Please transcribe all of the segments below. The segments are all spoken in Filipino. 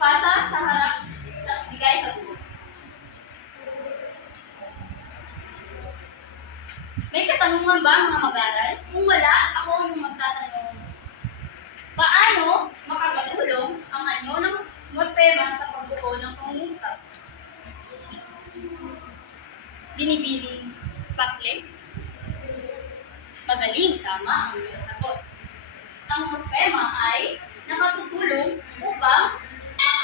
Pasa sa harap at bigay sa buhok. May katanungan ba mga mag-aral? Kung wala, ako yung magtatanong. Paano makakatulong ang anyo ng morpema sa pagbuo ng pangungusap? Binibining pakle? Magaling, tama ang iyong sagot. Ang morpema ay nakatutulong upang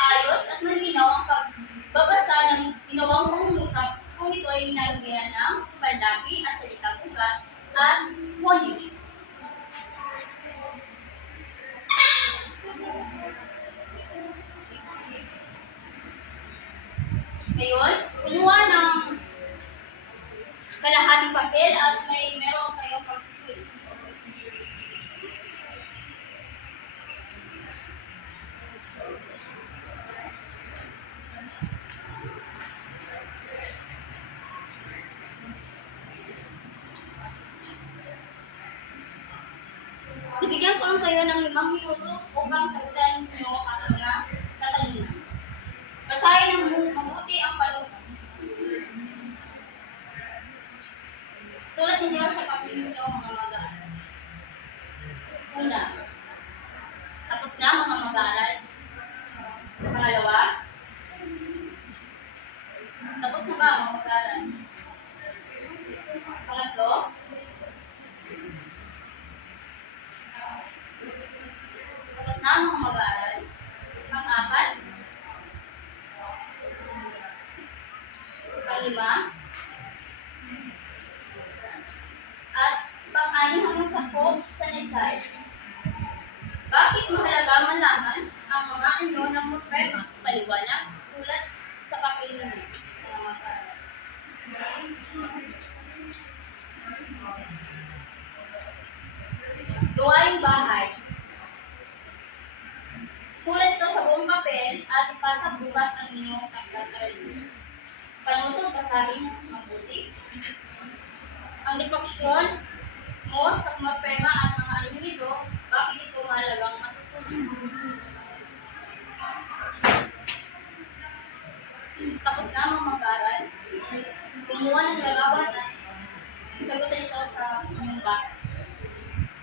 maayos at malinaw ang pagbabasa ng ginawang pangungusap kung ito ay nalagyan ng panlapi at salitang ugat at phoneme. Ngayon, kumuha ng kalahating papel at meron kayong pagsusulit. Bibigyan ko lang kayo ng 5 minuto upang sagutan nyo ang mga katanungan. Basahin ng mabuti ang palunod. Sulat ninyo sa papel ninyo mga mag-aaral. Una, tapos na mga mag-aaral. Pangalawa, tapos na ba mga mag-aaral? Pangatlo, tapos na mga mag-aaral. Pang-apat, pang-lima, at pang-anim hanggang 10 sa Nisay. Bakit mahalaga malaman ang mga anyo ng morpema? Paliwanag, sulat sa papel ninyo. Gawaing bahay. Sulat ito sa buong papel at ipasa bukas ang inyong pagkasarili. Panutog, basahin mabuti. Ang reaksyon mo sa morpema at mga anyo nito, bakit ito mahalagang matutunan? Tapos na mga mag-aaral, kumuha ng larawan at sagutin ito sa inyong baka.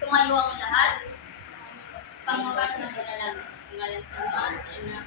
Tumayo ang lahat, pangwakas na panalangin. Ngayon sa Ama, sa Anak,